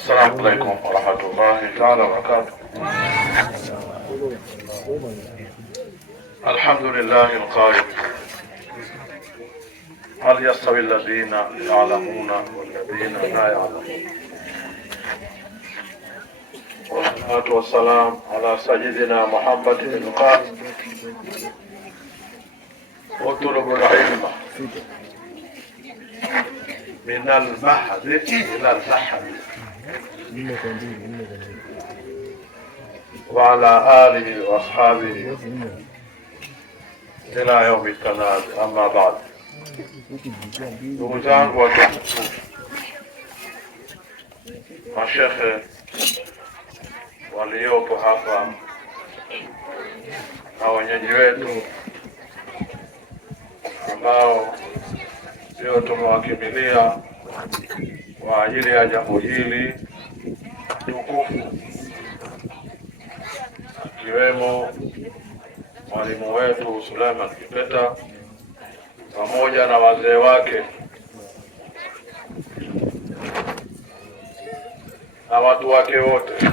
السلام عليكم ورحمة الله تعالى وبركاته. الحمد لله القائل: هل يستوي الذين يعلمون والذين لا يعلمون. والصلاة والسلام على سيدنا محمد القائل: اطلبوا العلم من المهد إلى اللحد وعلى آله وأصحابه إلى يوم التناد. أما بعد. Ndugu zangu watukufu, mashekhe waliopo hapa na wenyeji wetu ambao ndio tumewakimbilia kwa ajili ya jambo hili tukufu, akiwemo mwalimu wetu Suleiman Kipeta pamoja na wazee wake na watu wake wote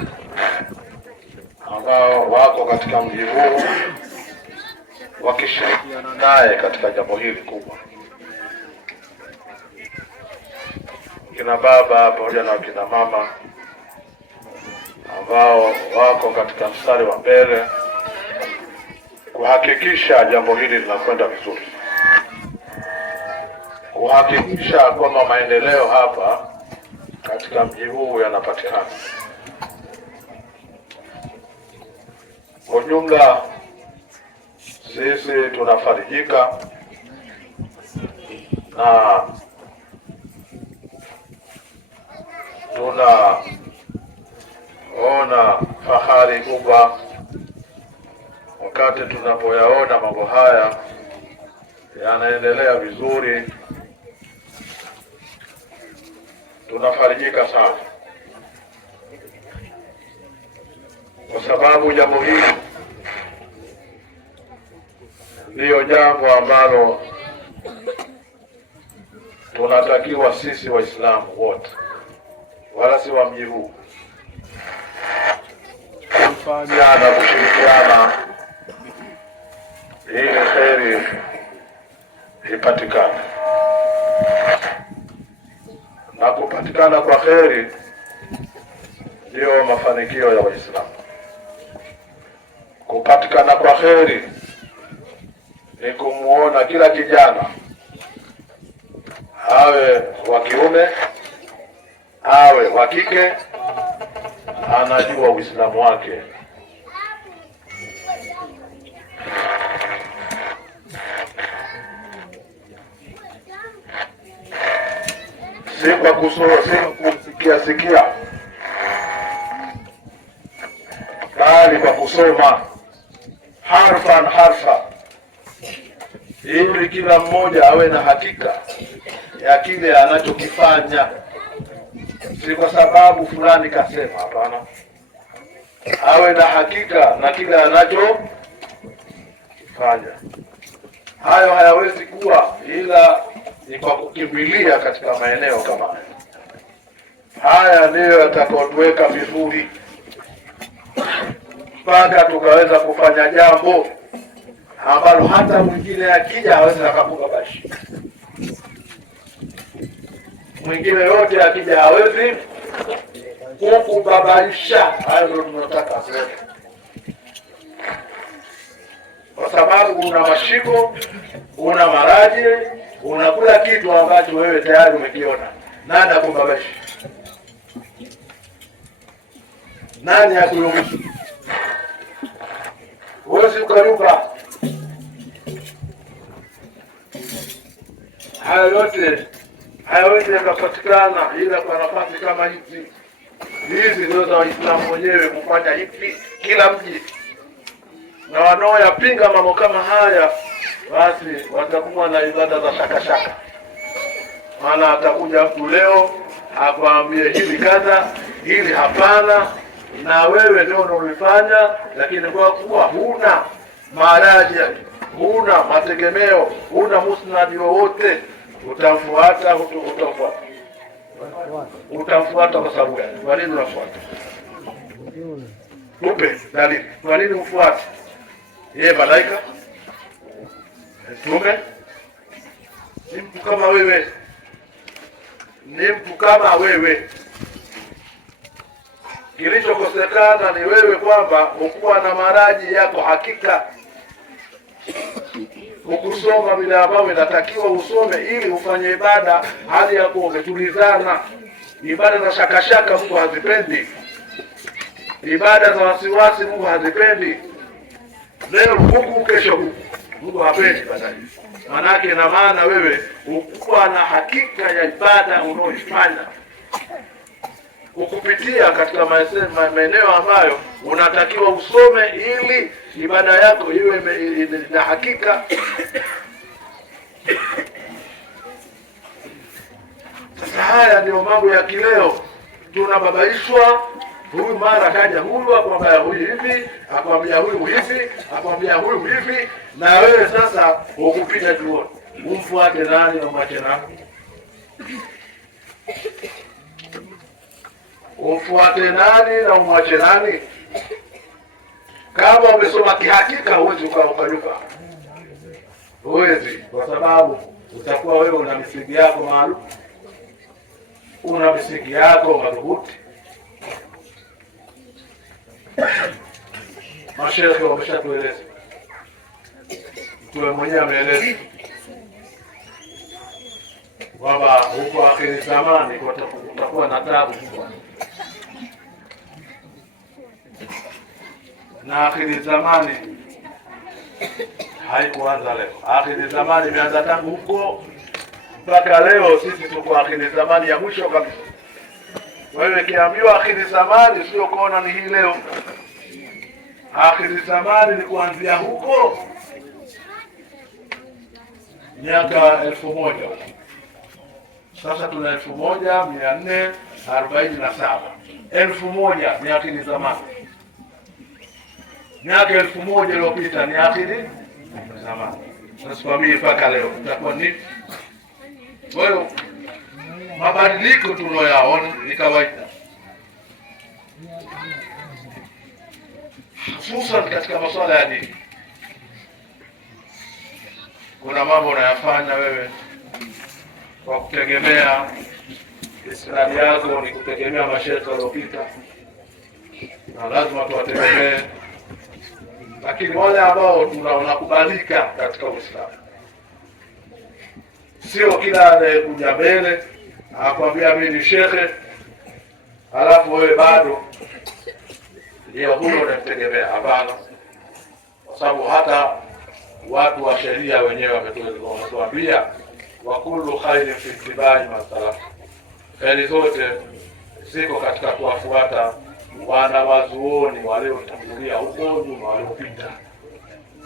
ambao wako katika mji huu wakishirikiana naye katika jambo hili kubwa, kina baba pamoja na kina mama ambao wako katika mstari wa mbele kuhakikisha jambo hili linakwenda vizuri, kuhakikisha kwamba maendeleo hapa katika mji huu yanapatikana. Kwa jumla sisi tunafarijika na tunaona fahari kubwa wakati tunapoyaona mambo haya yanaendelea vizuri. Tunafarijika sana kwa sababu jambo hili ndiyo jambo ambalo tunatakiwa sisi Waislamu wote, wala si wa mji huu, kufanya na kushirikiana ili kheri ipatikane, na kupatikana kwa kheri ndio mafanikio ya Waislamu. Kupatikana kwa kheri ni kumuona kila kijana, awe wa kiume awe wa kike, anajua Uislamu wake. Si kwa kusikia bali kwa kusoma harfan harfa, ili kila mmoja awe na hakika ya kile anachokifanya. Si kwa sababu fulani kasema, hapana, awe na hakika na kile anachokifanya. Hayo hayawezi kuwa ila ni kwa kukimbilia katika maeneo kama haya. Haya ndiyo yatakayotuweka vizuri mpaka tukaweza kufanya jambo ambalo hata mwingine akija hawezi akakubabaisha. Mwingine yote akija hawezi kukubabaisha. Hayo ndio tunataka sasa, kwa sababu una mashiko, una maraji, unakula kitu ambacho wewe tayari umekiona. Nani akubabaisha? Nani akuyumisha? Wewe ukayumba. Haya yote hayawezi yakapatikana ila kwa nafasi kama hizi. Hizi ndio za Waislamu wenyewe kufanya hivi kila mji, na wanaoyapinga mambo kama haya basi watakuwa na ibada za shaka. Maana atakuja mtu leo akwambie hili kadha, hili hapana, na wewe ndio unalifanya, lakini kwa kuwa huna maraja, huna mategemeo, huna musnadi wowote, utamfuata. Utamfuata kwa sababu gani? Kwa nini unafuata? Tupe dalili. Kwa nini ufuate? Yeye malaika? Mtume? Ni mtu kama wewe. Ni mtu kama wewe. Kilichokosekana ni wewe kwamba ukuwa na maraji yako hakika, ukusoma vile ambavyo inatakiwa usome ili ufanye ibada hali ya kuwa umetulizana. Ibada za shakashaka Mungu hazipendi, ibada za wasiwasi Mungu hazipendi. Leo huku kesho huku, Mungu hapendi ibada hizi. Manake na maana wewe ukuwa na hakika ya ibada unaoifanya, ukupitia katika maeneo ambayo unatakiwa usome ili ibada yako iwe na hakika. Sasa haya ndio mambo ya kileo, tunababaishwa. Huyu mara kaja huyu akwambia huyu hivi, akwambia huyu hivi, akwambia huyu hivi, na wewe sasa ukupita juoni. Umfuate nani na mwache nani? Umfuate nani na umwache nani? Kama umesoma kihakika huwezi ukaruka, huwezi, kwa sababu utakuwa wewe una misingi yako maalum, una misingi yako madhubuti. Mashehe wameshatueleza, Mtume mwenyewe ameeleza kwamba huko akhiri zamani kutakuwa na taabu kubwa, na akhiri zamani haikuanza leo. Akhiri zamani imeanza tangu huko mpaka leo. Sisi tuko akhiri zamani ya mwisho kabisa. Wewe kiambiwa akhiri zamani sio kuona ni hii leo. Akhiri zamani ni kuanzia huko miaka 1000. Sasa tuna 1447. 1000 ni akhiri zamani. Miaka 1000 iliyopita ni akhiri zamani. Sasa kwa mimi mpaka leo itakuwa ni wewe, mabadiliko tunayoyaona ni kawaida, hususan katika masuala ya dini. Kuna mambo unayafanya wewe kwa kutegemea Islamu yako, ni kutegemea mashehe waliopita, na lazima tuwategemee. Lakini wale ambao tunakubalika katika Uislamu, sio kila anayekuja mbele akwambia mimi ni shekhe alafu wewe bado ndio huyo unamtegemea. Hapana, kwa sababu hata watu wa sheria wenyewe wametuambia wa kullu khairin fi ittiba'i man salaf, kheri zote ziko katika kuwafuata wana wazuoni waliotangulia huko nyuma waliopita.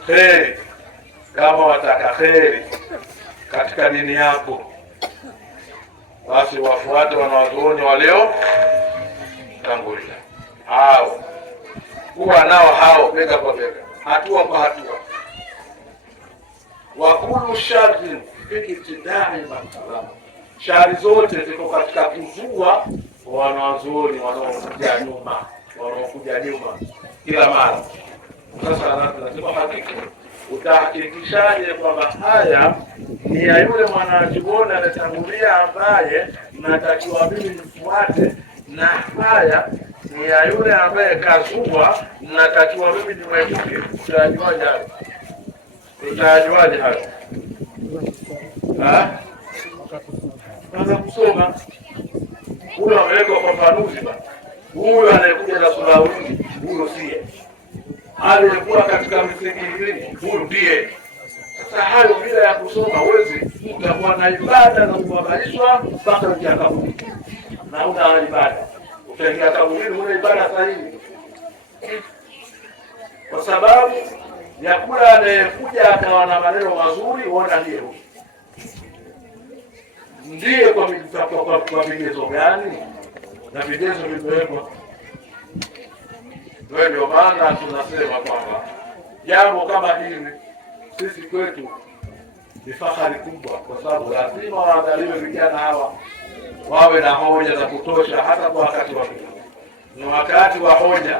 Kheri, kama wataka kheri katika dini yako, basi wafuate wanawazuoni walio tangulia. Hao kuwa nao, hao bega kwa bega, hatua kwa hatua. Wa kullu sharrin fi ibtida'i man salaf, shari zote ziko katika kuzua wanawazuoni wanaokuja nyuma kila mara. Sasa lazima hakika utahakikishaje kwamba haya ni ya yule mwanachuoni aliyetangulia ambaye natakiwa mimi nifuate, na haya ni ya yule ambaye kazua natakiwa mimi nimwepuke? Utajuaje hayo? Utajuaje hayo? Kwanza kusoma. Huyo ameweka ufafanuzi bana. Huyo anayekuja na sura hii, huyo siye. Aliyekuwa katika misingi hii, huyo ndiye. Sasa hayo bila ya kusoma huwezi, utakuwa na ibada za kubabaishwa mpaka ukia kaburi. Na una ibada. Utaingia kaburi una ibada sahihi. Kwa sababu ya kula anayekuja akawa na maneno mazuri, uona ndiye kwa vigezo gani? Na vigezo vimewekwa. Ndio maana tunasema kwamba jambo kama hili sisi kwetu ni fahari kubwa, kwa sababu lazima waangaliwe vijana hawa. wawe na hoja za kutosha, hata kwa wakati wa ni wakati wa hoja.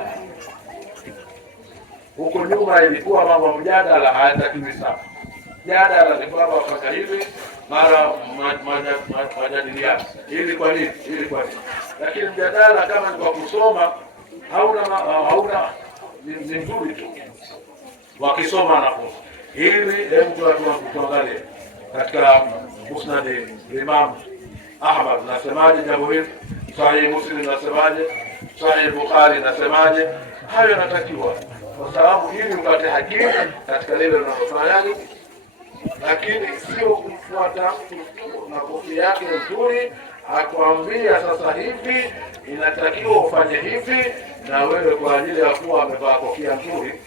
Huko nyuma ilikuwa mambo mjadala hayatakiwi sana. Mjadala ni kwamba wafanya hivi, mara majadiliano ili kwa nini, ili kwa nini. Lakini mjadala kama ni kwa kusoma hauna ni nzuri tu, wakisoma wanafunzi. Ili hebu tuangalie katika Musnad Imam Ahmad nasemaje jambo hili, Sahih Muslim nasemaje, Sahih Bukhari nasemaje. Hayo yanatakiwa kwa sababu ili upate hakika katika lile unalofanya, lakini sio kufuata mtu na kofia yake nzuri akwambia sasa hivi inatakiwa ufanye hivi, na wewe kwa ajili ya kuwa amevaa kofia nzuri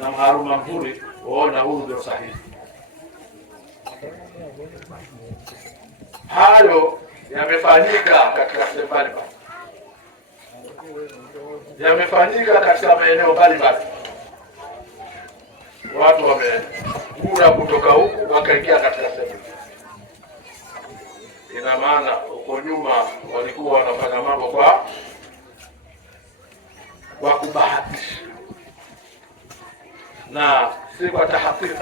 na maharuma mzuri uona huyu ndio sahihi. Hayo yamefanyika katika sehemu mbalimbali, yamefanyika katika maeneo mbalimbali. Watu wamekura kutoka huku wakaingia katika sehemu. Ina maana huko nyuma walikuwa wanafanya mambo kwa kubahatisha na si kwa tahakiki.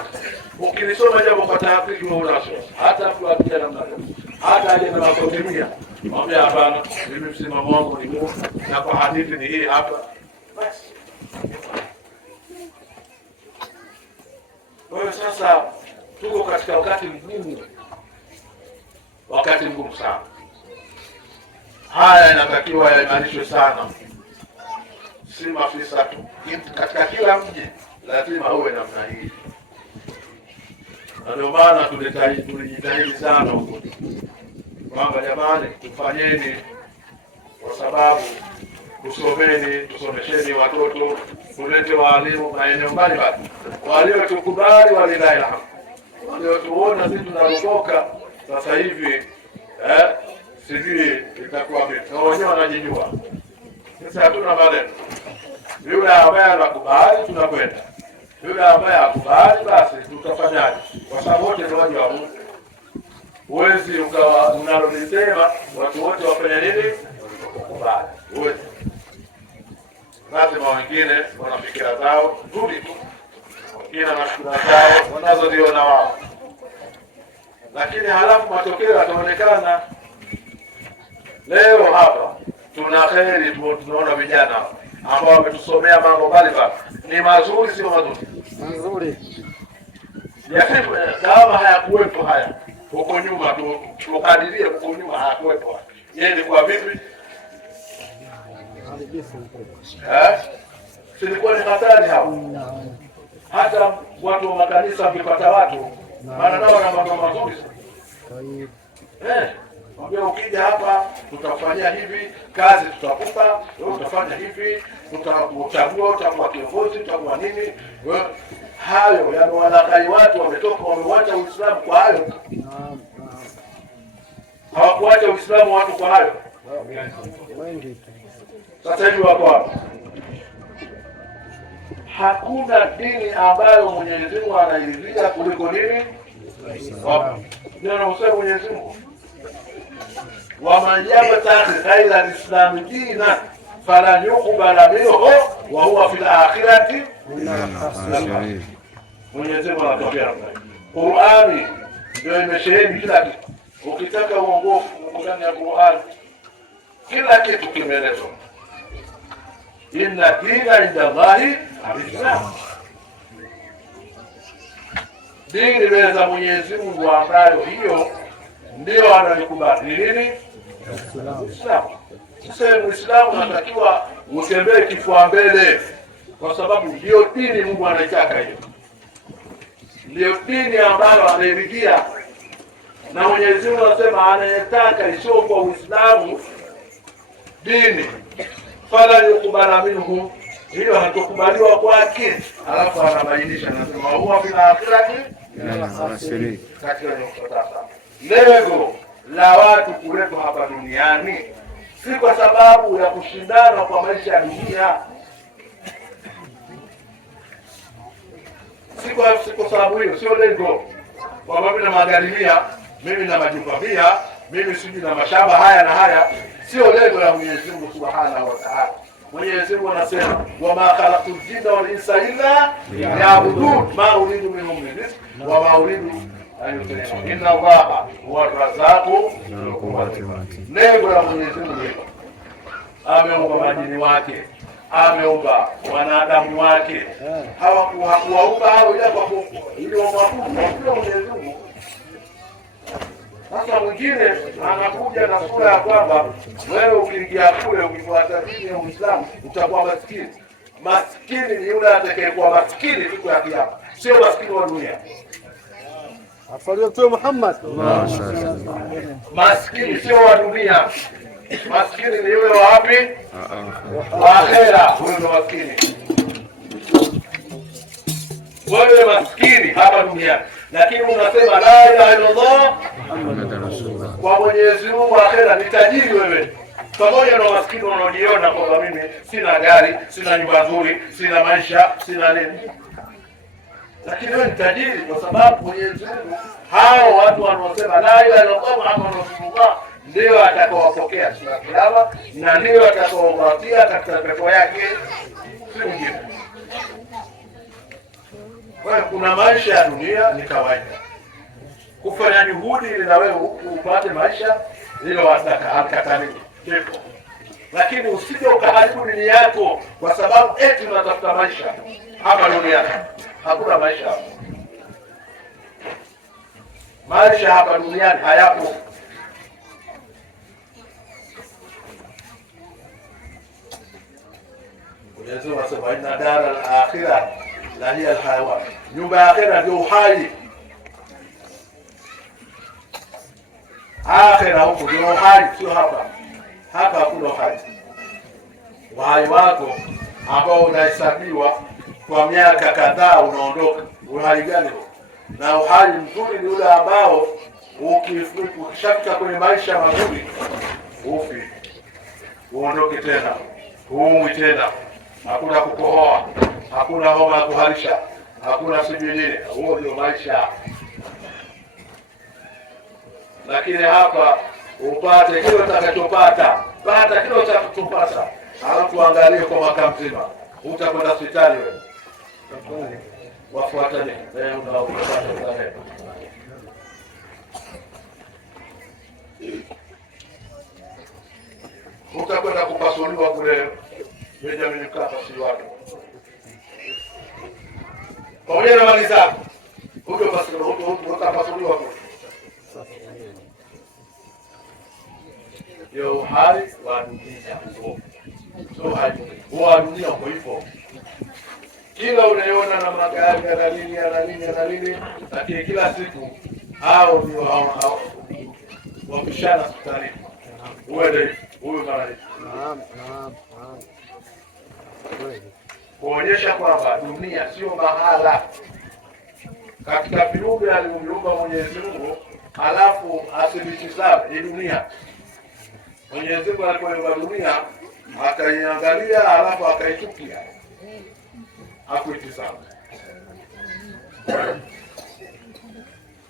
Ukilisoma jambo kwa tahakiki unaona hata mtu akija namna gani, hata aje na makotimia mwambie hapana, mimi msimamo wangu ni huu na kwa hadithi ni hii hapa basi. Kwa hiyo sasa tuko katika wakati mgumu sana. Haya yanatakiwa yaimarishwe sana, si maafisa tu, katika kila mji lazima uwe namna hii. Na ndio maana tulijitahidi sana huko kwamba jamani, tufanyeni, kwa sababu tusomesheni watoto, tulete walimu maeneo mbalimbali, waliotukubali walilahi alhamd, waliotuona sisi tunarokoka sasa hivi sijui itakuwa vipi, na wenyewe wanajijua. Sasa hatuna maneno. Yule ambaye anakubali tunakwenda, yule ambaye hakubali basi tutafanyaje? Kwa sababu wote ni waja wa Mungu. Huwezi ukawa unalolisema watu wote wafanya nini? Kubali. Huwezi. Lazima wengine wana fikira zao nzuri tu, wengine na fikira zao wanazoziona wao, lakini halafu matokeo yataonekana. Leo hapa tuna kheri, tunaona vijana ambao wametusomea mambo mbalimbali. Ni mazuri, sio mazuri? Mazuri. Kama hayakuwepo haya huko nyuma, tukadirie huko nyuma hayakuwepo. Yeye ni kwa vipi? Silikuwa ni hatari hao. Hata watu wa makanisa wakipata watu, maana nao na mambo mazuri. Mwambie ukija hapa tutafanyia hivi, kazi tutakupa, wewe utafanya hivi, tutakuchagua, utakuwa kiongozi, utakuwa nini. Hayo yanawalaghai watu, wametoka wamewacha Uislamu kwa hayo. Hawakuacha Uislamu watu kwa hayo. Sasa hivi wako hapa. Hakuna dini ambayo Mwenyezi Mungu anairidhia kuliko nini? Ndio anasema Mwenyezi Mungu, ومن يبتغي غير الإسلام دينا فلن يقبل منه وهو في الآخرة من الخاسرين. Mwenyezi Mungu anatuambia Qur'ani ndio imesheheni kila kitu. Ukitaka uongofu ndani ya Qur'ani kila kitu kimeelezwa. Inna dina inda Allahi al-Islam. Dini za Mwenyezi Mungu ambayo hiyo ndio analikubali nini? Uislamu. Sasa Muislamu anatakiwa utembee kifua mbele, kwa sababu ndio dini Mungu anaitaka hiyo. Ndio dini ambayo anairidhia. Na Mwenyezi Mungu anasema anayetaka isio kwa Uislamu dini fala yukubala minhu, hiyo hatukubaliwa kwake. Alafu anabainisha anasema huwa fil akhirati katika lengo la watu kuwepo hapa duniani si kwa sababu ya kushindana kwa maisha ya dunia, si kwa sababu hiyo, sio lengo. Kwa sababu na magari mia, mimi na majumba mia, mimi sijui na mashamba haya na haya, sio lengo la Mwenyezi Mungu Subhanahu wa Ta'ala. Mwenyezi Mungu anasema wama khalaqtul jinna wal insa illa liya'budun ma uridu minhum min rizq wa ma uridu an yut'imun inna Allaha huwa ar-razzaqu dhul quwwati matin. Lengo la Mwenyezi Mungu ni ameumba majini wake, ameumba wanadamu wake, hawakuwaumba hao ila kwa ile kwa Mwenyezi Mungu. Sasa mwingine anakuja na sura ya kwamba wewe ukiingia kule ukifuata dini ya Uislamu utakuwa maskini. Maskini ni yule atakayekuwa maskini siku ya Kiyama, sio maskini wa dunia. Afali Mtume Muhammad. Maskini sio wa dunia. Maskini ni yule wa wapi? Wa akhera. Huyo ndo maskini. Wewe maskini hapa duniani, lakini unasema la ilaha illallah Muhammadur Rasulullah. Kwa Mwenyezi Mungu akhera ni tajiri wewe. Pamoja na maskini unaojiona kwamba mimi sina gari, sina nyumba nzuri, sina maisha, sina nini. Lakini wewe ni tajiri kwa sababu Mwenyezi Mungu hao watu wanaosema la ilaha illallah Muhammadur Rasulullah ndio atakaowapokea siku ya Kiyama na ndio atakaowapatia katika pepo yake, si mwingine. Kwa hiyo kuna maisha ya dunia ni kawaida. Kufanya juhudi ili na wewe upate maisha hilo hatakatani kifo. Lakini usije ukaharibu dini yako kwa sababu eti unatafuta maisha hapa duniani. Hakuna maisha hapa. Maisha hapa duniani hayapo. Mwenyezi Mungu anasema inna dara al-akhirah la hiya al-hayawan. Nyumba ya akhera ndio uhai. Akhera huko ndio uhai, sio hapa. Hapa hakuna uhai. Uhai wako ambao unahesabiwa kwa miaka kadhaa unaondoka. Uhai gani huo? Na uhai mzuri ni ule ambao ukishafika kwenye maisha mazuri ufi. Uondoke tena. Uumwi tena. Hakuna kukohoa, hakuna homa ya kuharisha, hakuna sijui nini. Huo ndio maisha. Lakini hapa upate kile utakachopata, pata kile utakachopata, alafu angalie kwa mwaka mzima. Utakwenda hospitali wewe. Wafuatane. Unaopata utakwenda kupasuliwa kule Benjamin Mkapa si wake. Pamoja na mali zako. Utapasuliwa kule. Ndio uhai wa dunia. Sio hai. Wa dunia uko hivyo. Kila unaona na magari na nini, lakini kila siku hao ndio hao wapishana hospitali. Uende huyu mara hii. Naam. Kuonyesha kwamba dunia sio mahala. Katika viumbe alivyoumba Mwenyezi Mungu, halafu asibitizame ni dunia. Mwenyezi Mungu alipoumba dunia, akaiangalia halafu akaitukia. Hakuitizama.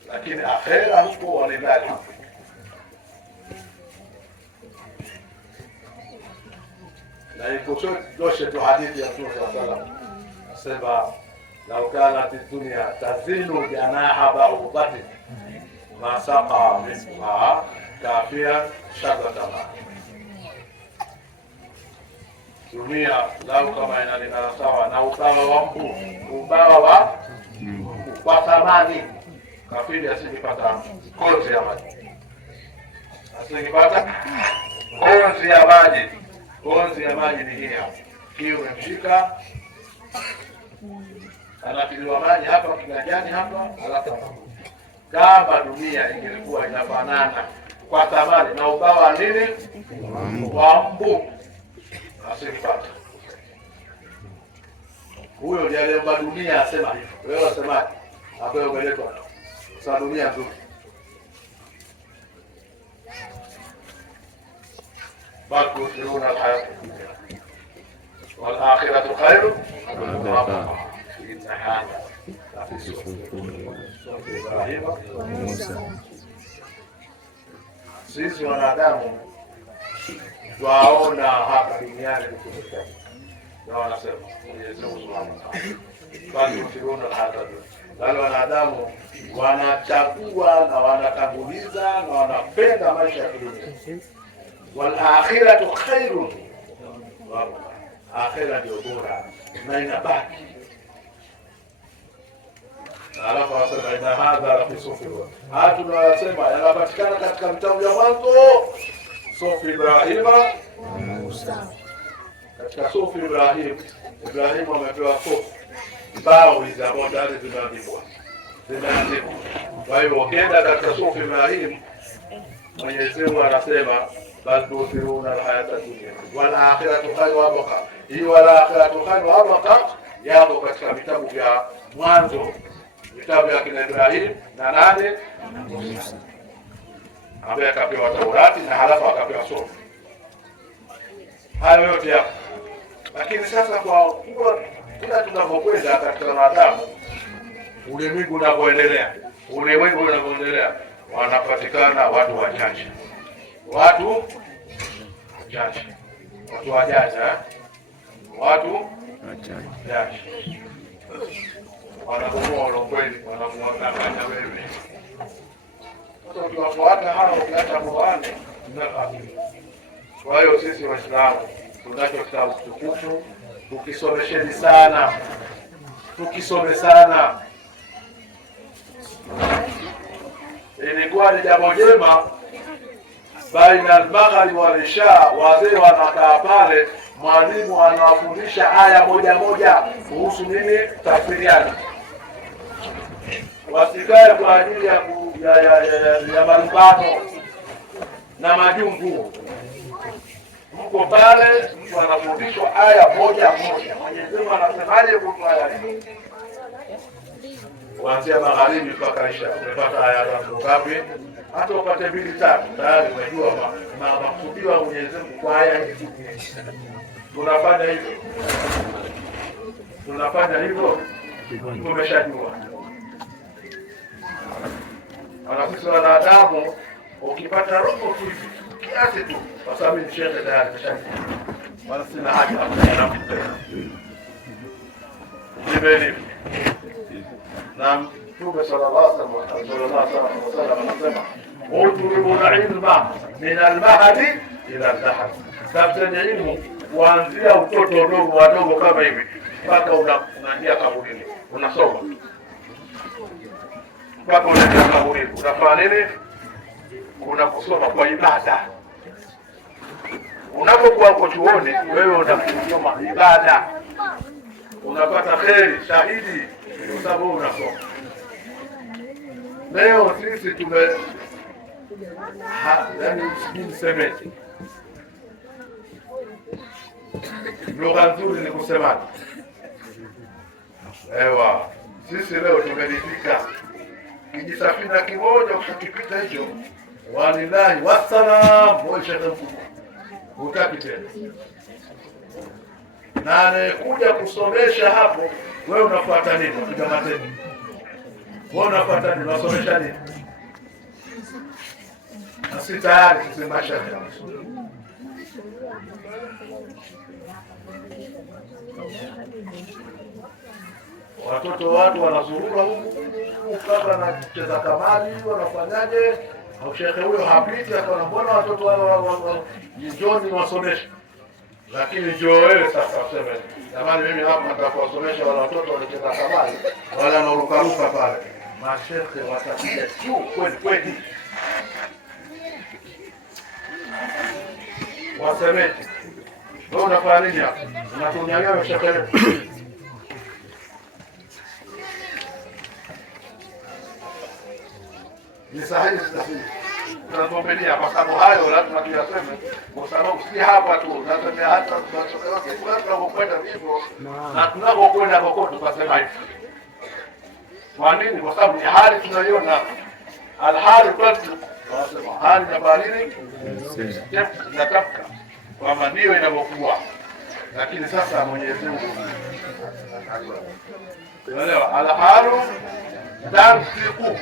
Lakini akhera huko walilahi. Na ikutoshe tu hadithi ya Mtume sallallahu alaihi wasallam. Sema lau kanat dunya tazinu janaha ba'udatin ma saqa minha kafiran sharbata ma. Dunia lau kama inalingana sawa na ubawa wa mbu, ubawa wa kwa thamani, kafiri asingepata konzi ya maji. Asingepata konzi ya maji. Konzi ya maji ni hii hapa. Hiyo umemshika. Anapiliwa maji hapa kiganjani hapa, alafu kama dunia ingekuwa inafanana kwa thamani na ubawa nini? Wa mbu. Asingepata. Huyo ndiye aliyeumba dunia asema hivyo. Wewe unasemaje? Hapo umeletwa. Sasa dunia nzuri. بل تؤثرون الحياة الدنيا والآخرة خير وأبقى إن هذا لفي صحف إبراهيم وموسى. sisi wanadamu twaona hapa duniani na wanasema Mwenyezi Mungu Subhanahu wa Ta'ala bali ukiona hata wale wanadamu wanachagua na wanatanguliza na wanapenda maisha ya dunia. Wal akhiratu khairun, akhira ndio bora na inabaki. Alafu wasema ina hadha la fi hatu tunasema yanapatikana katika vitabu vya mwanzo Sufi Ibrahima Musa. Katika Sufi Ibrahim amepewa sufi bao hizi ambazo tayari zimeandikwa. Kwa hiyo ukienda katika Sufi Ibrahim, Mwenyezi Mungu anasema bal tuthiruna alhayata dunya wal akhiratu khayrun wa abqa. Hii wal akhiratu khayrun wa abqa yako katika vitabu vya mwanzo, vitabu vya kina Ibrahim na nane Musa, ambaye akapewa Taurati na halafu akapewa Sufi. Hayo yote yapo. Lakini sasa kwa kuwa kila tunapokwenda katika wanadamu, ulimwengu unapoendelea, wanapatikana watu wachache, watu wachache wanakumua ukweli, wanamuanganya wewe. Sasa tunafuata hao ukiacha Qur'ani tunafanya. Kwa hiyo sisi Waislamu tunacho kitabu tukufu, tukisomesheni sana, tukisome sana. Ilikuwa ni jambo jema baina al-maghrib wal isha, wazee wanakaa pale, mwalimu anawafundisha aya moja moja kuhusu nini tafsiri yake. Wasikae kwa ajili ya malumbano na majungu. Mko pale mtu anafundishwa aya moja moja. Mwenyezi Mungu anasemaje kuhusu aya hii? Kuanzia magharibi mpaka isha umepata aya ngapi? Hata upate 2 3 tayari umejua makusudio ya Mwenyezi Mungu kwa aya hizi. Tunafanya hivyo tumeshajua. Ana sisi wanadamu ukipata roho hivi kiasi tu, kwa sababu ni shehe tayari kashaki, wala sina haja na mtenda nibeni. Na Mtume sallallahu alaihi wasallam anasema utulibuna ilma min al-mahdi ila al-lahd, tafsiri ilmu kuanzia utoto wadogo kama hivi mpaka unaingia kaburini, unasoma mpaka unaingia kaburini. Unafanya nini? Kuna kusoma kwa ibada. Unapokuwa uko chuoni, wewe unasoma ibada, unapata kheri shahidi kwa sababu unasoma. Leo sisi yani nisemeje, lugha nzuri ni kusemaje? Ewa, sisi leo tumeridhika. Kijisafina kimoja ukipita hicho, walilahi wassalam, wewe shaka mkubwa, hutaki tena. Na anayekuja kusomesha hapo, wewe unafuata nini? Ukijamateni wewe unafuata nini? Unasomesha nini? Nasi tayari tusemasha jambo. Watoto watu wanazurura huku kabla na kucheza kamari, wanafanyaje? Au shekhe huyo hapiti akaona mbona watoto wao njoni wasomeshe. Lakini njoo wewe sasa useme, jamani mimi hapa nataka kuwasomesha wale watoto wanacheza kamari, wala wanarukaruka pale. Mashekhe watakuja tu kweli. Wasemeje? Wewe unafanya nini hapa? Unatunyang'anya shekhe. Ni sahihi. Tunazungumzia kwa sababu hayo lazima tuyaseme, kwa sababu si hapa tu, nasema hata tunapokwenda hivyo na tunapokwenda kokote tunasema hivi. Kwa nini? Kwa sababu ni hali tunaiona, alhali kwetu tunasema hali ya baharini inataka kwamba ndio inavyokuwa. Lakini sasa Mwenyezi Mungu unaelewa, alhalu tartiku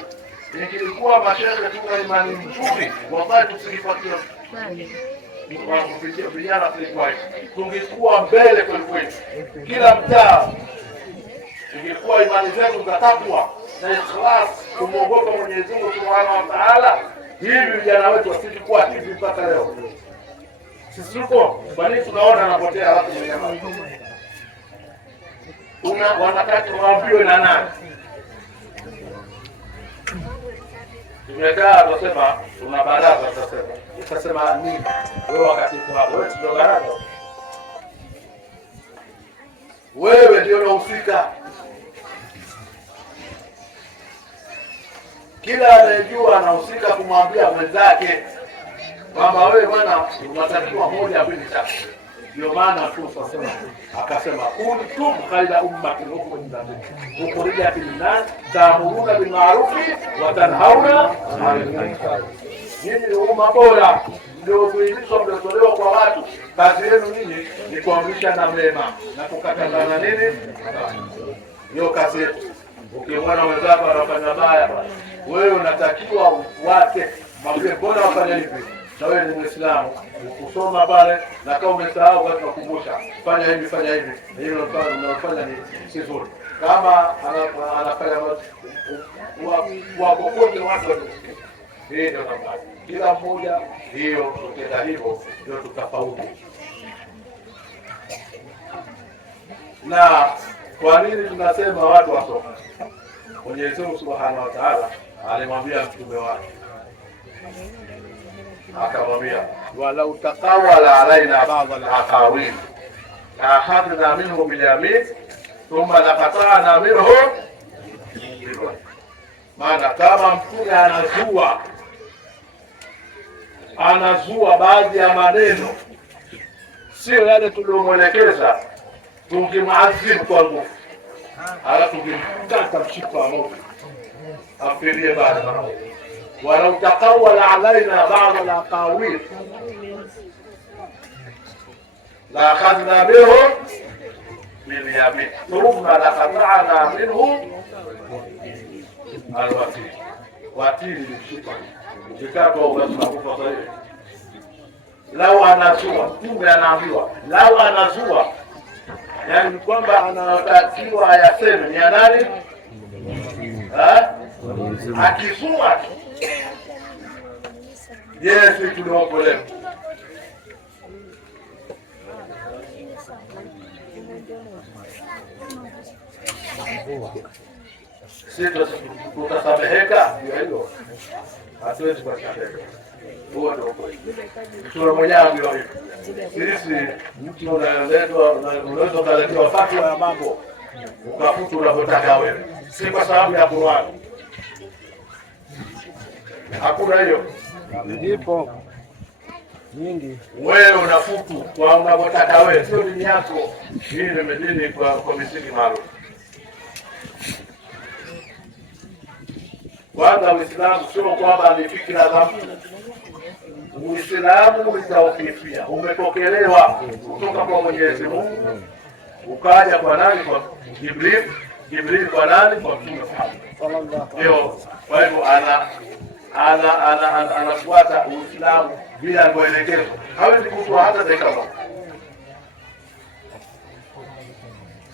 Ikilikuwa mashehe tuna imani nzuri, wallahi tusingepatia vijana tungekuwa mbele kweli kweli. Kila mtaa ingekuwa imani zetu za takwa na ikhlas kumwogopa Mwenyezi Mungu Subhanahu wa Ta'ala, hivi vijana wetu wasikuwa hivi mpaka leo. Sisi tuko bali tunaona anapotea watu wenyewe. Wanataka waambiwe na nani? Tumekaa tunasema tuna baraza, tutasema nini? Wewe wakati hapo wewe ndio baraza. Wewe ndio unahusika. Kila anayejua anahusika kumwambia mwenzake kwamba wewe bwana unatakiwa moja mbili tatu. Ndio maana tu sasa akasema kuntum khayra ummatin ukhrijat lin-nas ta'muruna bil ma'ruf wa tanhauna 'anil munkar. Nyinyi ni umma bora, ndio kuitwa mliotolewa kwa watu. Kazi yenu nyinyi ni kuamrisha na mema na kukatazana nini? Ndio kazi yetu. Ukimwona mwenzako anafanya baya, wewe unatakiwa ufuate, mwambie mbona wafanya hivi? Na wewe ni Muislamu, usoma pale na kama umesahau basi nakukumbusha, fanya hivi fanya hivi. Hilo unafanya ni si zuri. Kama anafanya wakokote watu wasikie. Hii ndio nafasi. Kila mmoja hiyo tutenda hivyo ndio tutafaulu. Na kwa nini tunasema watu wasome? Mwenyezi Mungu Subhanahu wa Ta'ala alimwambia mtume wake, akamwambia walau taqawwala alaina ba'd al-aqawil la akhadna minhu bil yamin thumma laqata'na minhu. Maana kama mtume anazua baadhi ya maneno sio yale tuliomwelekeza, tungemwadhibu kwa nguvu, ala tungemkata mshipa wa moto afirie baada. Walau taqawwala alaina ba'd al-aqawil la akhadna minhu bil yamin thumma laqata'na minhu al-watil. Watil ni mshipa ukikatwa unakufa sasa hivi. Lau anazua, mtume anaambiwa lau anazua, yani ni kwamba anatakiwa ayaseme ni nani? Akizua Yesu tuliokolewa. Sisi tutasameheka hiyo. Hatuwezi kusameheka. Huo ndio kweli. Mtu mwenyewe ndio hivyo. Sisi mtu unaweza kuletewa fatwa ya mambo ukafuta unapotaka wewe. Si kwa sababu ya Qur'an. Hakuna hiyo. Ndipo nyingi. Wewe unafutu kwa unapotaka wewe, sio dini yako. Hii ni dini kwa misingi maalum. Kwanza Uislamu sio kwamba ni fikra za mtu. Uislamu ni tawfifia, umepokelewa kutoka kwa Mwenyezi Mungu, ukaja kwa nani? Kwa Jibril kwa nani? Kwa Mtume Muhammad. Ndio kwa hivyo anafuata Uislamu bila kuelekezwa, hawezi kutoa hata dakika moja.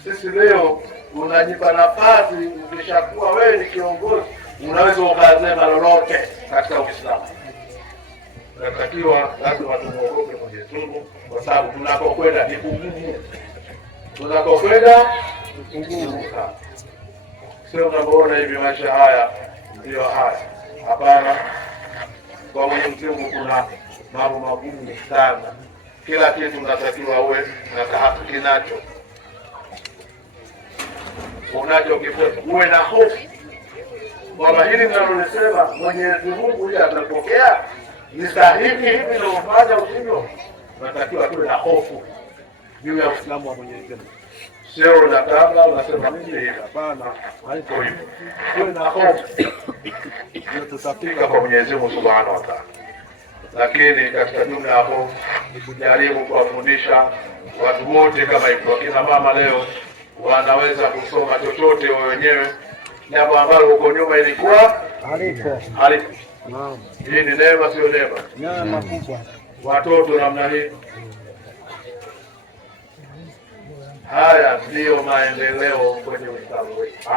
Sisi leo unajipa nafasi, ukishakuwa wewe ni kiongozi unaweza ukasema lolote katika Uislamu. Tunatakiwa lazima tumuogope Mwenyezi Mungu, kwa sababu tunakokwenda ni kugumu. Sio unapoona hivi maisha haya ndio haya. Hapana, kwa Mwenyezi Mungu kuna mambo magumu sana. Kila kitu tunatakiwa uwe na tahakiki nacho. Unachokifanya uwe na hofu kwamba hili ninalosema Mwenyezi Mungu yeye atapokea, ni sahihi hivi ndio ufanya usivyo. Tunatakiwa tuwe na hofu juu ya Uislamu wa Mwenyezi Mungu. Sio na kabla unasema mimi hivi, hapana, haiko hivyo. Tuwe na hofu ndio tutafika kwa Mwenyezi Mungu Subhanahu wa Ta'ala. Lakini katika jumla ya hofu ni kujaribu kuwafundisha watu wote kama hivyo. Kina mama leo wanaweza kusoma chochote wao wenyewe, jambo ambalo huko nyuma ilikuwa Alipo. Naam. Hii ni neema, sio neema? Neema kubwa. Watoto namna hii. Haya ndiyo maendeleo kwenye Uislamu wetu.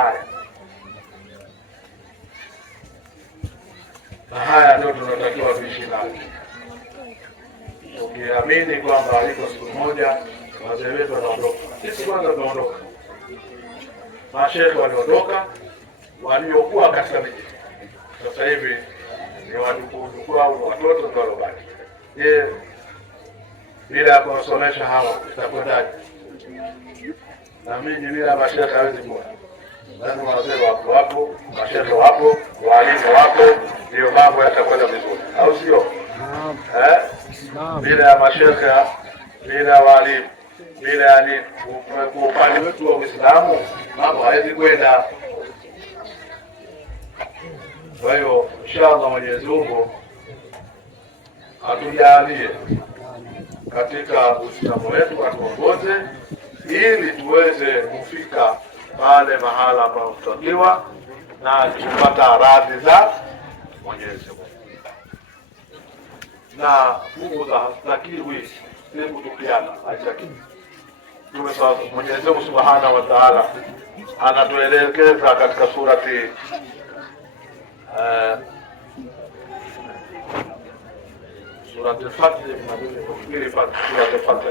Haya ndio tunatakiwa tuishi nayo, ukiamini kwamba aliko siku moja wazee wetu wanaondoka. Sisi kwanza tunaondoka, mashehe waliondoka, waliokuwa katika miji sasa hivi ni wajukuu au watoto ndio waliobaki. Je, bila ya kuwasomesha hawa itakwendaje? Na mimi bila mashehe hawezi kuwa. Lazima wazee wapo, mashehe wapo, walimu wapo, ndio mambo yatakwenda vizuri, au sio? Bila ya mashehe, bila walimu, bila ya nini, kwa upande wetu wa Uislamu mambo hawezi kwenda. Kwa hiyo inshallah Mwenyezi Mungu atujalie katika Uislamu wetu, atuongoze ili tuweze kufika pale mahala ambapo tutakiwa na tupata radhi za Mwenyezi Mungu. Na Mungu hastakiwi siku tukiana haitaki. Mwenyezi Mungu Subhanahu wa Ta'ala anatuelekeza katika surati surati al-Fath, surati al-Fath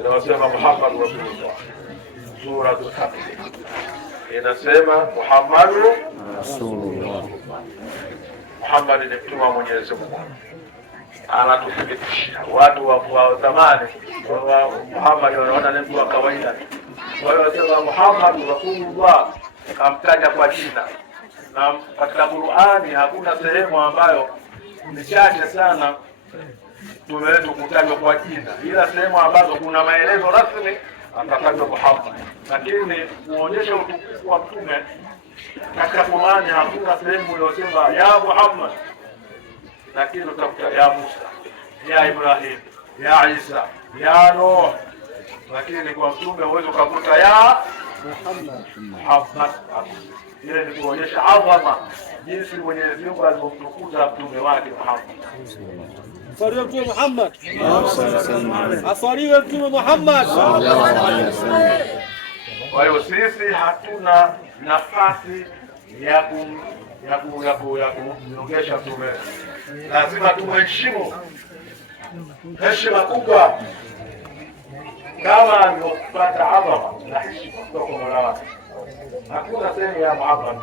inasema Muhammad Rasulullah. Surati al-Fath inasema Muhammad Rasulullah. Muhammad ni mtume wa Mwenyezi Mungu, anatuthibitisha. Watu wa zamani wa Muhammad wanaona ni mtu wa kawaida, kwa hiyo wanasema Muhammad Rasulullah, kamtaja kwa jina. Na katika Qur'ani hakuna sehemu ambayo ni chache sana mtume wetu kutajwa kwa jina, ila sehemu ambazo kuna maelezo rasmi atatajwa Muhammad. Lakini kuonyesha utukufu wa mtume katika Qur'ani hakuna sehemu iliyosema ya Muhammad, lakini utakuta ya Musa, ya Ibrahim, ya Isa, ya Nuh, lakini kwa mtume huwezi kukuta ya Muhammad. Ile ni kuonyesha adhama jinsi Mwenyezi Mungu alivyomtukuza mtume wake Muhammad. Asaliwe Mtume Muhammad. Asaliwe Mtume Muhammad. Kwa hiyo sisi hatuna nafasi ya kumnyongesha mtume. Lazima tumheshimu heshima kubwa kama alivyopata adhama na heshima kutoka kwa Mola wake. Hakuna sehemu ya Muhammad,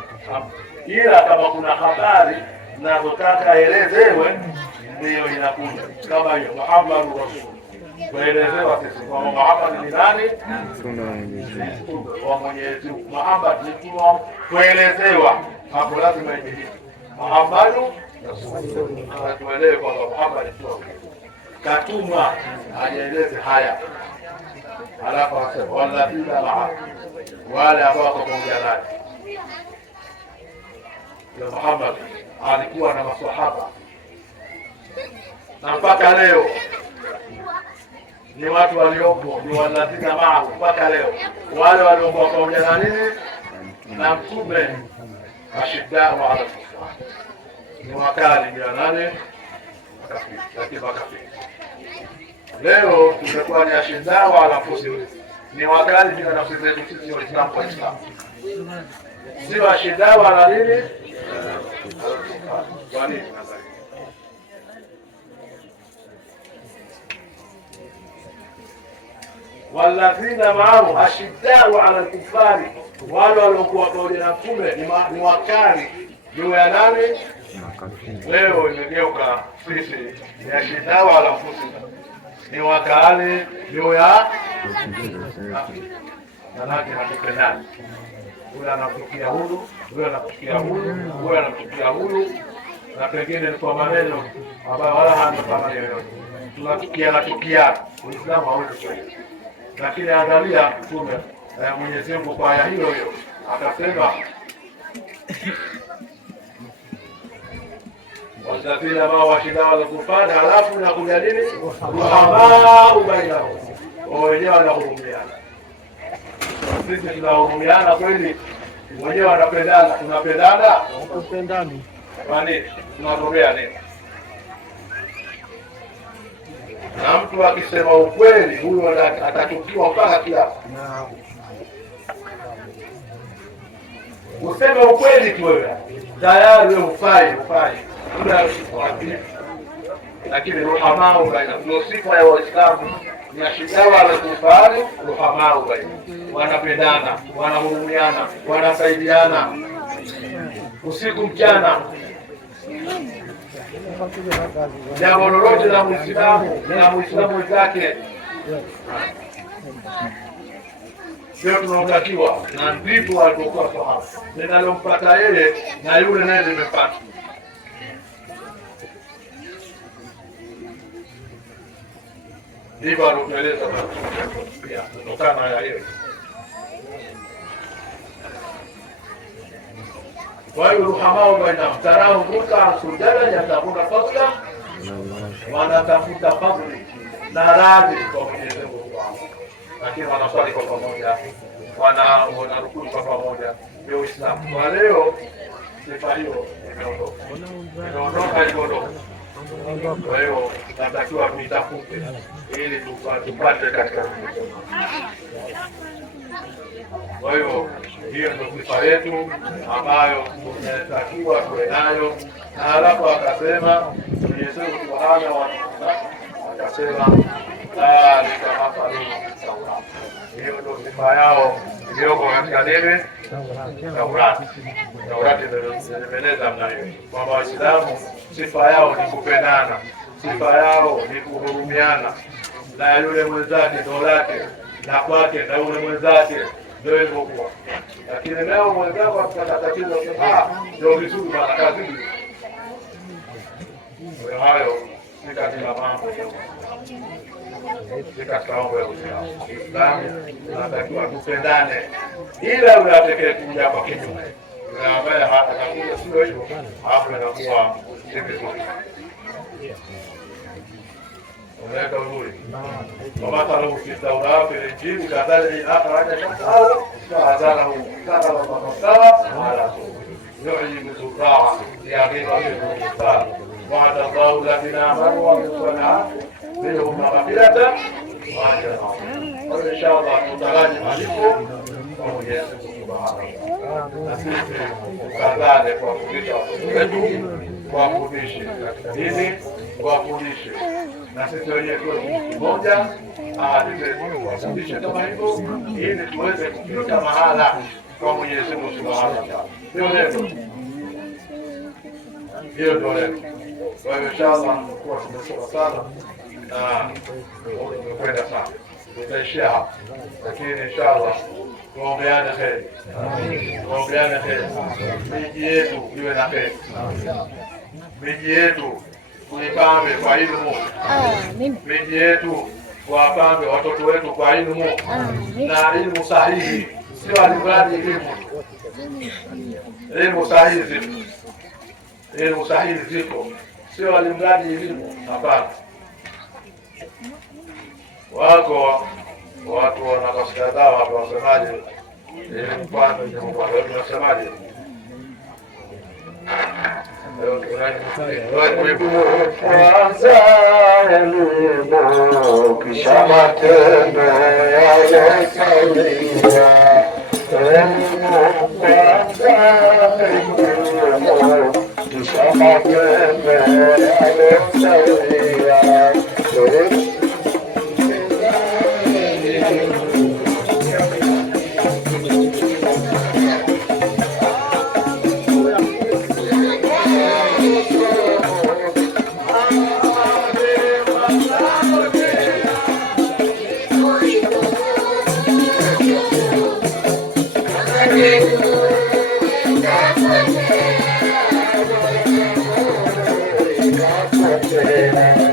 ila kama kuna habari zinazotaka aelezewe ndiyo inakuja kama hiyo Muhammad Rasul. Kuelezewa sisi kwa Muhammad ni nani? Wa Mwenyezi Mungu. Muhammad ni mtume, kuelezewa hapo lazima ije Muhammad Rasul. Tuelewe kwamba Muhammad katumwa aeleze haya, alafu asema walladhina ma'a, wale ambao wako pamoja naye. Ya Muhammad alikuwa na maswahaba na mpaka leo ni watu waliopo, ni walladhina ma'a mpaka leo, wale waliokuwa pamoja na nini na mtume. Ashiddau ala al-kufar, ni wakali bila nani makafiri, lakini makafiri leo tumekuwa ni ashiddau ala anfusihim, ni wakali bila nafsi zetu sisi Waislamu. Kwa Islam sio ashiddau ala nini. Kwa nini? Walladhina ma'ahu ashiddau ala al-kufari, wale waliokuwa pamoja na mtume ni wakali juu ya nani? Leo imegeuka sisi ni ashiddau ala anfusihim, ni wakali juu ya manake hatupendani. Huyu anakufikia huyu, huyu anakufikia huyu, huyu anakufikia huyu, na pengine ni kwa maneno ambayo wala hana thamani yoyote. Tunachukiana. Uislamu hauwezi kwenda. Lakini angalia mtume Mwenyezi Mungu kwa aya hiyo hiyo akasema wasafira ambao washinda wale kufanya, halafu na kuja nini ambao bainao wenyewe wanahurumiana. Sisi tunahurumiana kweli Wenyewe wanapendana, tunapendana? Tupendani. Kwa nini? Tunagombea nini? Na mtu akisema ukweli huyo atachukiwa mpaka kiapo. Useme ukweli tu wewe, tayari wewe ufai. Lakini ruhamau baina, ndio sifa ya Waislamu. Nashidawa alakufari ruhamau baina, wanapendana, wanahurumiana, wanasaidiana usiku mchana. Jambo lolote la Muislamu na Muislamu wenzake sio tunaotakiwa, na ndipo alipokuwa sahaba. Ninalompata yeye na yule naye nimepata. Ndivyo alivyoeleza pia kutokana na hiyo. Kwa hiyo ruhamau bainahum tarahum ruk'an sujadan yatabuna fadla, wanatafuta fadli na radhi kwa Mwenyezi Mungu, lakini wanaswali kwa pamoja, wanarukuu kwa pamoja. Ndio Uislamu. Kwa leo sifa hiyo imeondoka. Kwa hiyo tunatakiwa tuitafute ili tupate katika. Kwa hiyo hiyo ndio sifa yetu ambayo tunatakiwa tuwe nayo. Na halafu akasema Mwenyezi Mungu Subhanahu wa Ta'ala, akasema dhalika mathaluhum fi Tawrat. Hiyo ndio sifa yao iliyoko katika nini? Taurati. Taurati inaeleza namna hiyo kwamba Waislamu sifa yao ni kupendana, sifa yao ni kuhurumiana, na yule mwenzake ndio lake, na kwake na yule mwenzake ndio hivyo kwa. Lakini leo mwenzako akipata tatizo ndio vizuri bana kazi. Kwa hayo ni katika mambo ya Uislamu. Tunatakiwa tupendane, ila yule atakayekuja kwa kinyume, yule ambaye hatakuja sio hivyo, hapo inakuwa si vizuri. Unaweka uzuri kama tarafu fi Tawrat fi Injili kadhalika akhraja shakau fa'adhalahu kadha wa kadha ala yu'jibu zuraa yaghiba bil kufar وعد الله الذين آمنوا وعملوا الصالحات منهم مغفرة وأجرا عظيما. وإن شاء الله tutaraji malipo kwa Mwenyezi Mungu Subhanahu. Na sisi tukazane kuwafundisha watoto wetu, kuwafundishe katika dini, kuwafundishe na sisi wenyewe tuwe kimoja, tuwafundishe kama hivyo, ili tuweze kufika mahala kwa Mwenyezi Mungu Subhanahu wa Ta'ala. Ndio lengo, hiyo ndio lengo. Kwa hiyo inshallah kwa tumesoma sana na tumekwenda sana, tutaishia hapa, lakini inshallah tuombeane heri, tuombeane heri, miji yetu iwe na heri, miji yetu tuipambe kwa elimu, miji yetu tuwapambe watoto wetu kwa elimu na elimu sahihi, sio alimradi elimu sahihi zipo, elimu sahihi zipo, sio alimradi elimu. Hapana, wako watu wanakasikia dawa hapa, wasemaje elimu kwanza, tunasemaje kwanza elimu kisha matendo yaliyosaidia. Elimu kwanza, elimu kisha matendo yaliyosaidia. Yeah.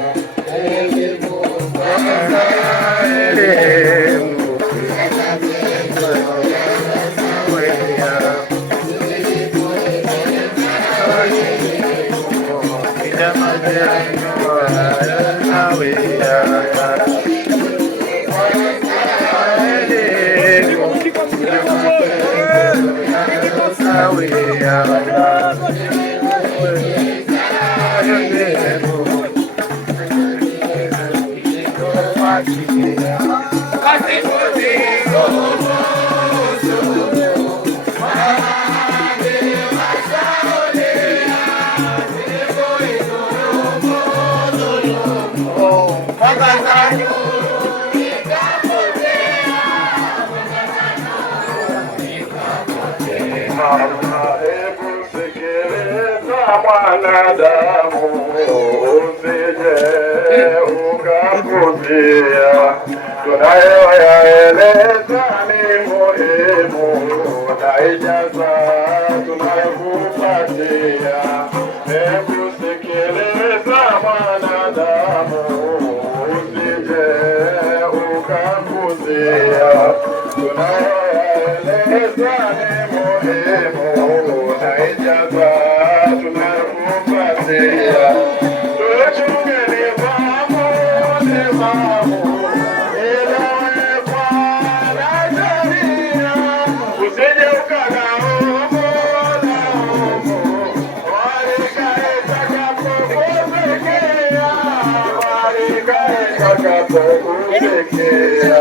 Mwanadamu usije ukapuuzia, tunayoyaeleza ni muhimu na ijaza tunayokupatia. Hebu sikiliza mwanadamu, usije ukapuuzia, tunayoyaeleza ni muhimu na ijaza tunakupatia. Tuchunge nidhamu, iliyowekwa na sheria, usije ukalaumu walika itakapokufikia.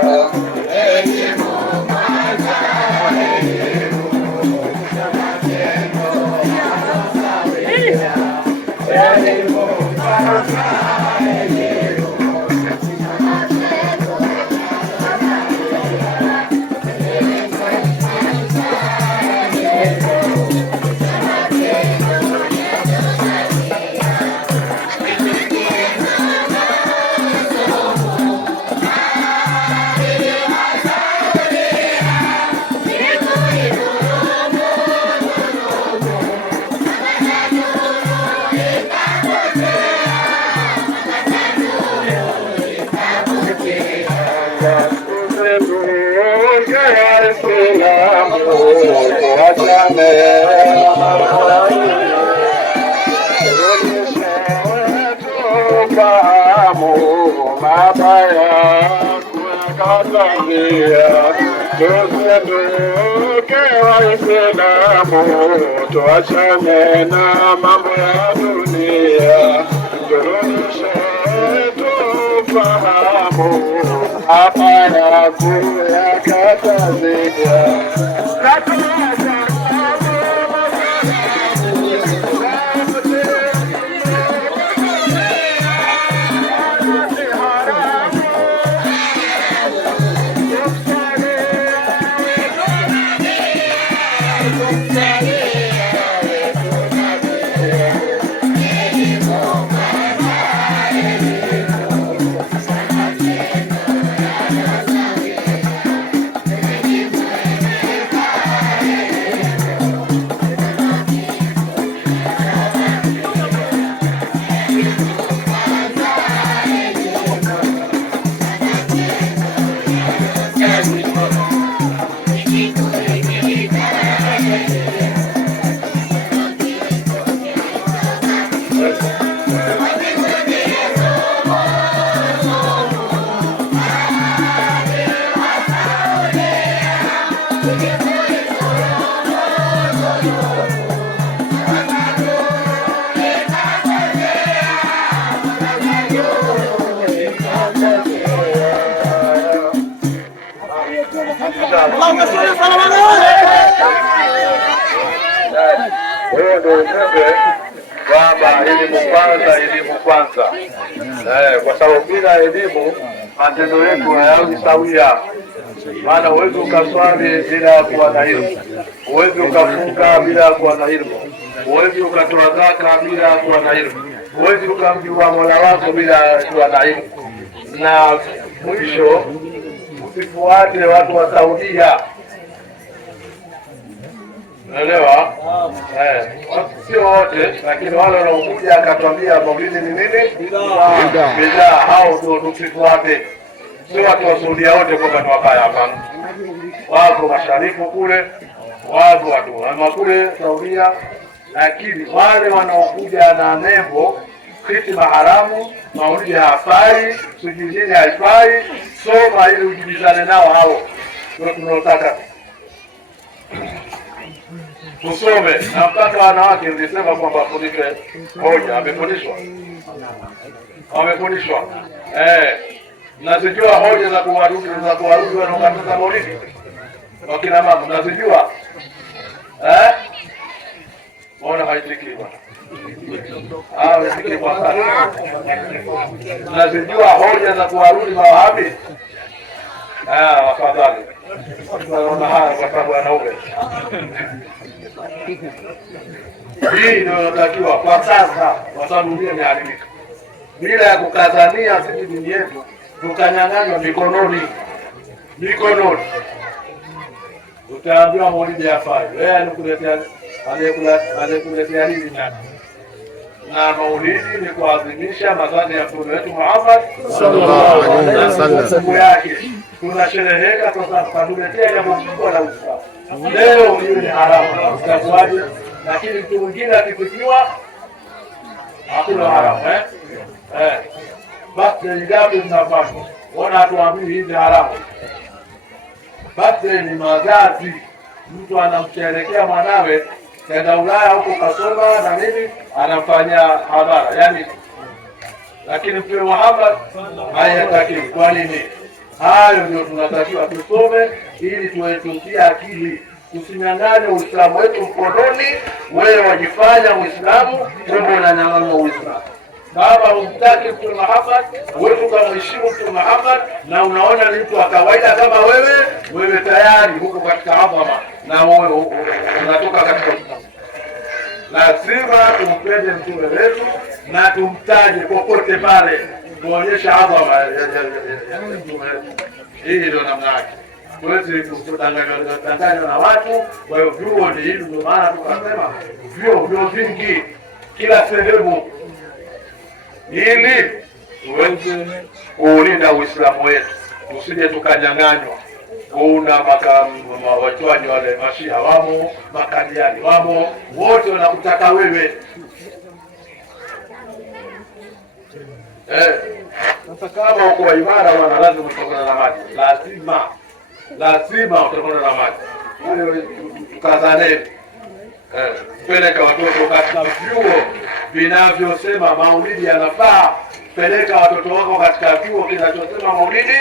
Mabaya kuyakatalia, tusiduke Waislamu, tuachane na mambo ya dunia, turudishe tufahamu mabaya kuyakatalia. Huyo ndio ujumbe kwamba elimu kwanza. Kwa sababu bila elimu matendo yetu hayawi sawia. Maana huwezi ukaswali bila kuwa na elimu, huwezi ukafunga bila kuwa na elimu, huwezi ukatoa zaka bila kuwa na elimu, huwezi ukamjua Mola wako bila kuwa na elimu. Na mwisho usifuate watu wa Saudia. Unaelewa? Sio wote, lakini wale wanaokuja akatwambia maulidi ni nini? Bidhaa. Hao ndio tusifuate. Sio watu wa Saudia wote kwamba ni wabaya, hapana. Wako mashariki kule, wako watu wa kule Saudia, lakini wale wanaokuja na nembo kitima haramu, maulidi hafai, sujudini haifai, soma ili ujibizane nao. Hao ndio tunataka tusome. Na mpaka wanawake nilisema kwamba fundike hoja, wamefundishwa. Mnazijua hoja za kuwarudi wanaokataza maulidi? Wakina mama mnazijua? Mbona haitiki bwana? Haitiki kwa sasa. Mnazijua hoja za kuwarudi mawahabi? Afadhali. Tunaona haya kwa sababu anaume. Hii ndio inatakiwa kwa sasa, kwa sababu dunia imeharibika. Bila ya kukazania sisi dini yetu tukanyang'anywa mikononi. Utaambiwa maulidi hafai. Wewe alikuletea hili nani? Na maulidi ni kuadhimisha mazazi ya Mtume wetu Muhammad sallallahu alaihi wasallam. Siku yake tunashereheka kwa sababu katuletea jambo kubwa la Uislamu. Leo hiyo ni haramu, utakuwaje? Lakini mtu mwingine akifikiwa hakuna haramu. Basi ngapi mnafanya? Wana hatuambii hizi haramu. Basi ni mazazi. Mtu anamsherehekea mwanawe kaenda Ulaya huko kasoma na nini, anamfanyia hadhara yani, lakini Mtume Muhammad hayatakiwi. Kwa nini? Hayo ndio tunatakiwa tusome ili tuwetukia akili, tusinyang'anye Uislamu wetu mkononi. Wewe wajifanya Uislamu, kumbe unanyang'anya Uislamu. Baba umtaki Mtume Muhammad, wewe ukamheshimu Mtume Muhammad na unaona ni mtu wa kawaida kama wewe tayari huko katika adhama na wewe unatoka katika Uislamu. Lazima tumpende mtume wetu na tumtaje popote pale, kuonyesha adhama ya mtume wetu. Hii ndio namna yake. Tuwezi kudanganywa na watu. Kwa hiyo vyuo ni hili, ndio maana tukasema vyuo vingi kila sehemu, ili tuweze kuulinda Uislamu wetu, tusije tukanyang'anywa. Kuna wachwaji wale mashia wamo, makadiani wamo, wote wanakutaka wewe. Sasa kama uko imara wana lazima utokana na maji. Lazima utokana na maji. Tukazane. Peleka watoto katika vyuo vinavyosema maulidi yanafaa. Peleka watoto wako katika vyuo kinachosema maulidi.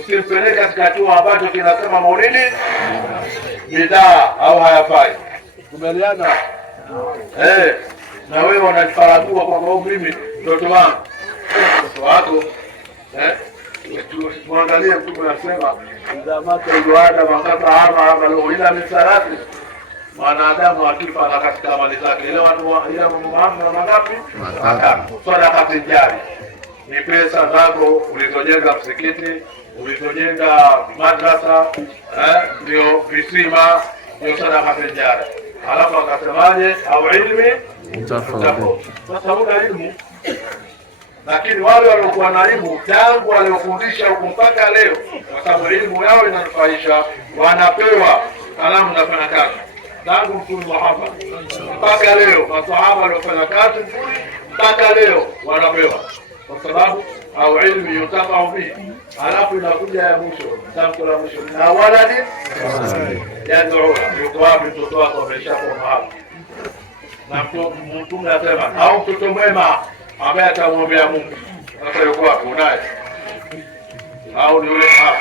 Usimpeleke katika chuo ambacho kinasema maulidi bidaa au hayafai. Tumeliana? Na wewe unajifaragua kwa sababu mimi mtoto wangu. Mtoto wako tuangalie Mtume anasema zamata yuada makata hapa leo ila misarati. Mwanadamu akifa na katika amali zake ile watu ila Muhammad mangapi? Sadaka tijari. Ni pesa zako ulizojenga msikiti, ulizojenga madrasa, ndio visima, ndio sadaka tijari. Alafu akasemaje? Au ilmi utafu. Sasa una elimu, lakini wale waliokuwa na elimu tangu waliofundisha huko mpaka leo, kwa sababu elimu yao inanufaisha, wanapewa kalamu na fanya kazi tangu Mtume Muhammad mpaka leo. Masahaba waliofanya kazi mpaka leo wanapewa, kwa sababu au ilmu yutafau bihi. Alafu inakuja ya mwisho, tamko la mwisho, na waladi yad'u. Yuko wapi mtoto wako ameshakuwa mahali? Na Mtume anasema au mtoto mwema ambaye atamwombea Mungu. Sasa yuko wapi? Unaye au ni yule hapa?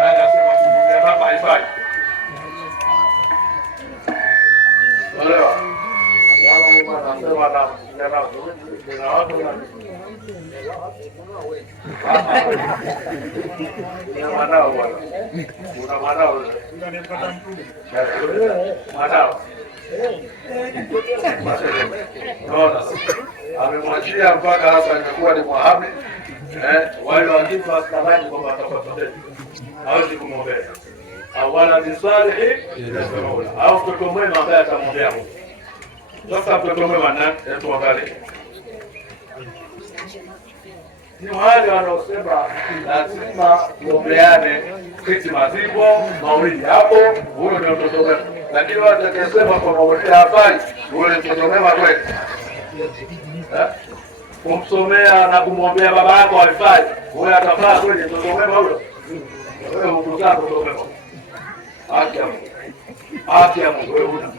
Anasema kumwombea baba haifai. Elewa. Anasema na watu una mwanao bwana, una mwanao amemwachia mpaka sasa imekuwa ni Muhammad. Wale wakifa askaraji kwamba atapata hawezi kumwombea au wala ni salihi au mtoto mwema ambaye atamwombea Mungu. Sasa mtoto mwema nani? Tuangalie ni wale wanaosema lazima tuombeane, Krisma zipo, maulidi hapo, huyo ndio mtoto mwema. Lakini watakasema kwa maulidi hafai, huyo ni mtoto mwema kweli? Kumsomea na kumwombea baba yako haifai, huyo atafaa kweli mtoto mwema huyo? Wewe ukutaka mtoto mwema. Haki ya Mungu wewe una.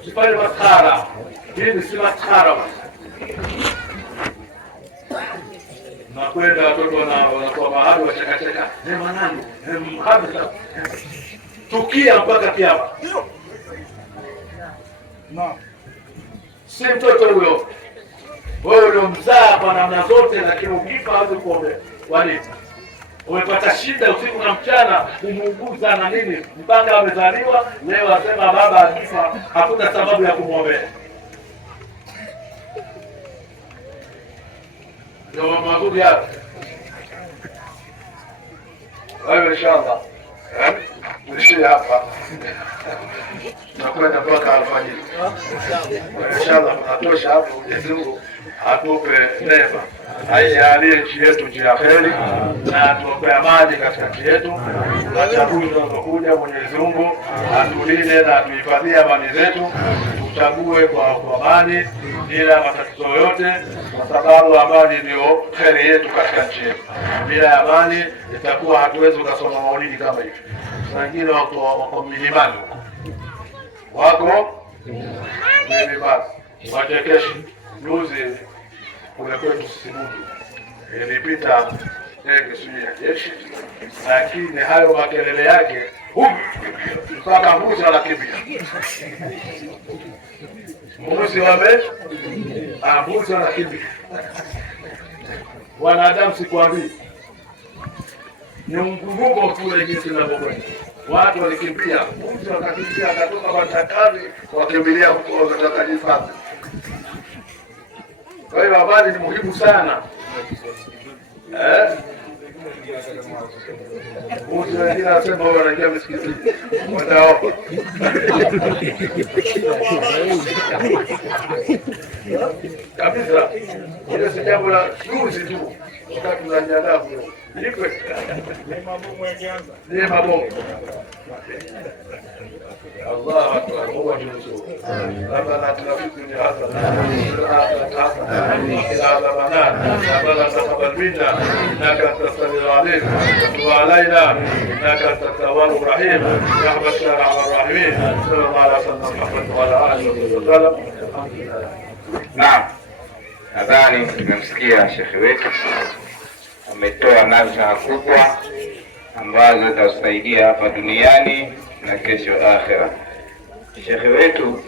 Usifanye maskhara. Hii si maskhara. Nakwenda watoto wanakuwa mahali wachekacheka, mwanangu Hamza, tukia mpaka kiama. Si mtoto huyo, wewe uliomzaa kwa namna zote, lakini ukifa hawezi kuombea. Wali umepata shida usiku na mchana, kumuuguza na nini, mpaka amezaliwa leo asema baba akifa hakuna sababu ya kumwombea. Ndio mabudu yake. Wewe inshallah tuishie hapa, nakwenda mpaka alfajiri inshallah. Tunatosha hapo. Mwenyezi Mungu atupe neema, aijalie nchi yetu nchi ya kheri, na atupe amani katika nchi yetu. Na chaguzi zinazokuja Mwenyezi Mungu atulinde na atuhifadhie amani zetu, tuchague kwa amani bila matatizo yoyote, kwa sababu amani ndio kheri yetu katika nchi yetu. Bila amani itakuwa hatuwezi kusoma maulidi kama hivi. Wengine wako milimani huko, wako milimani wachekeshi. Juzi kule kwetu Simundu ilipita ndege sijui ya jeshi, lakini hayo makelele yake mpaka mbuzi wanakimbia. Mbuzi wanakimbia. Wanadamu sikwambii, ni mgurumo kule jinsi ninavyokwenda. Watu walikimbia, mbuzi wakakimbia, akatoka matakani wakimbilia huko watakajifadhi. Kwa hiyo amani ni muhimu sana. Mbuzi wengine anasema wao wanaingia msikitini wanaomba. Kabisa, ile si jambo la juzi tu, wakati tunajiandaa kule. Ni mabomu. الله أكبر. هو جزء ربنا آتنا في الدنيا حسنة وفي الآخرة حسنة وقنا عذاب النار. ربنا تقبل منا إنك أنت السميع العليم وتب علينا إنك أنت التواب الرحيم برحمتك يا أرحم الراحمين. صلى الله على سيدنا محمد وعلى آله وسلم. الحمد لله. Naam, nadhani tumemsikia shekhe wetu ametoa nasaha kubwa ambazo zitasaidia hapa duniani na kesho akhera. Shekhe wetu